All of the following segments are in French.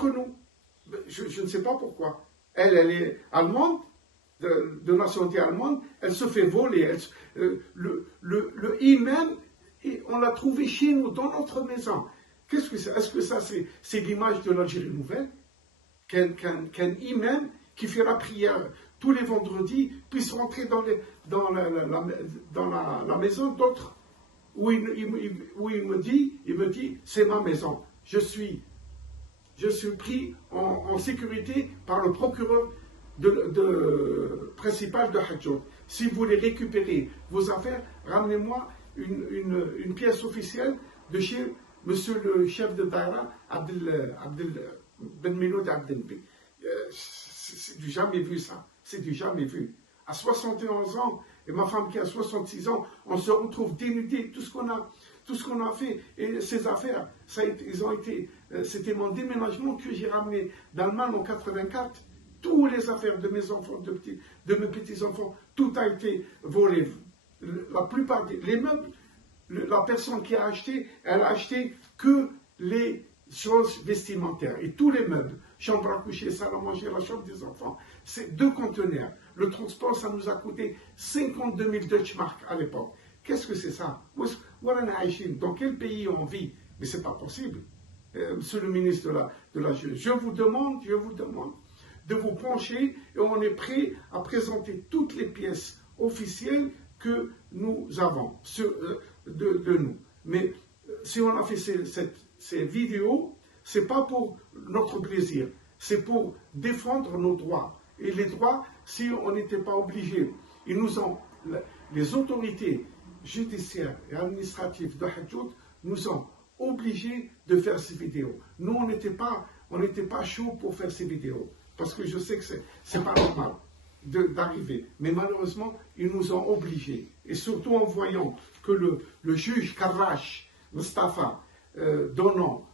contre nous. Je ne sais pas pourquoi. Elle est allemande, de nationalité allemande, elle se fait voler. Le imam, on l'a trouvé chez nous, dans notre maison. Qu'est-ce que c'est? Est-ce que ça, c'est l'image de l'Algérie nouvelle? Qu'un imam qui fait la prière tous les vendredis puisse rentrer dans la maison d'autres, où il me dit, c'est ma maison. Je suis pris en sécurité par le procureur principal de Hadjout. Si vous voulez récupérer vos affaires, ramenez-moi une pièce officielle de chez monsieur le chef de Daïra, Ben Minoud Abdelbi. C'est du jamais vu ça, c'est du jamais vu. À 71 ans, et ma femme qui a 66 ans, on se retrouve dénudés, tout ce qu'on a fait, et ces affaires, c'était mon déménagement que j'ai ramené d'Allemagne en 84. Toutes les affaires de mes enfants, de mes petits-enfants, tout a été volé. La plupart des meubles, la personne qui a acheté, elle a acheté que les choses vestimentaires. Et tous les meubles, chambre à coucher, salle à manger, la chambre des enfants, c'est 2 conteneurs. Le transport, ça nous a coûté 52 000 Deutschmark à l'époque. Qu'est-ce que c'est ça? Dans quel pays on vit? Mais ce n'est pas possible. Monsieur le ministre de la Justice, je vous demande de vous pencher et on est prêt à présenter toutes les pièces officielles que nous avons de nous. Mais si on a fait ces vidéos, ce n'est pas pour notre plaisir, c'est pour défendre nos droits. Et les droits, si on n'était pas obligé, les autorités judiciaires et administratives de Hadjout nous ont obligés de faire ces vidéos. Nous, on n'était pas chaud pour faire ces vidéos, parce que je sais que c'est pas normal d'arriver. Mais malheureusement, ils nous ont obligés. Et surtout en voyant que le juge Karrache, Mustafa, donnant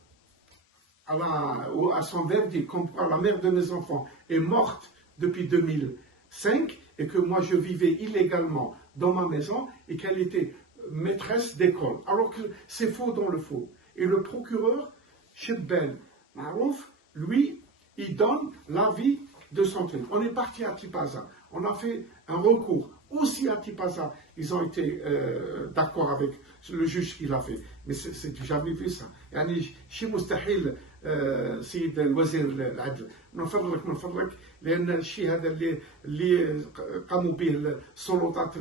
à son verdict comme quoi la mère de mes enfants est morte depuis 2005 et que moi je vivais illégalement dans ma maison et qu'elle était maîtresse d'école. Alors que c'est faux dans le faux. Et le procureur, Chebbel Marouf, lui, il donne l'avis de son truc. On est parti à Tipaza. On a fait un recours. Aussi à Tipaza, ils ont été d'accord avec le juge qui l'a fait. Mais c'est jamais vu ça. يعني شيء مستحيل سيد الوزير العدل من فضلك لأن الشيء هذا اللي قاموا به سلطات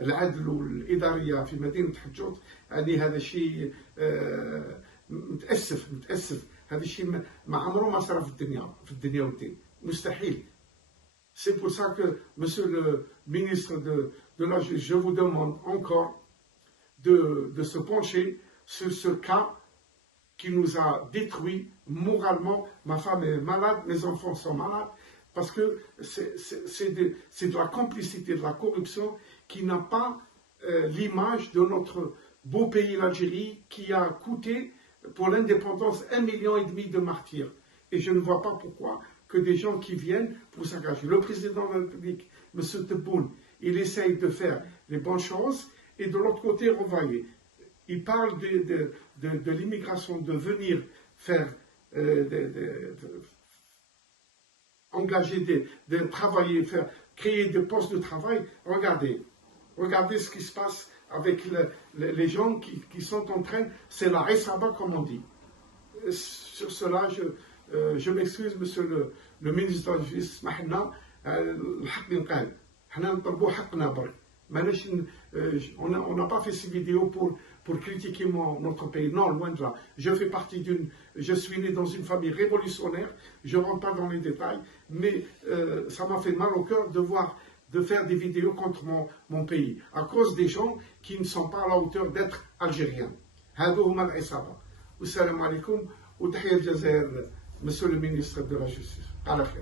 العدل والإدارية في مدينة حجوط يعني هذا الشيء متأسف هذا الشيء ما عمره ما صار في الدنيا والدين مستحيل. C'est pour ça que, monsieur le ministre de la Justice, je vous demande encore de se pencher sur ce cas qui nous a détruits moralement. Ma femme est malade, mes enfants sont malades, parce que c'est de la complicité, de la corruption qui n'a pas l'image de notre beau pays, l'Algérie, qui a coûté pour l'indépendance 1,5 million de martyrs. Et je ne vois pas pourquoi que des gens qui viennent pour s'engager. Le président de la République, M. Tebboune, il essaye de faire les bonnes choses, et de l'autre côté, on va y. Il parle de l'immigration, de venir faire, engager, de travailler, créer des postes de travail. Regardez ce qui se passe avec les gens qui sont en train, c'est la Essaba comme on dit. Sur cela, je m'excuse, monsieur le ministre de la Justice, on n'a pas fait ces vidéos pour critiquer notre pays, non, loin de là. Je suis né dans une famille révolutionnaire, je ne rentre pas dans les détails, mais ça m'a fait mal au cœur de faire des vidéos contre mon pays, à cause des gens qui ne sont pas à la hauteur d'être algériens. Assalamu alaikum, ou tahiyya al-Jazair, monsieur le ministre de la Justice. À la fin.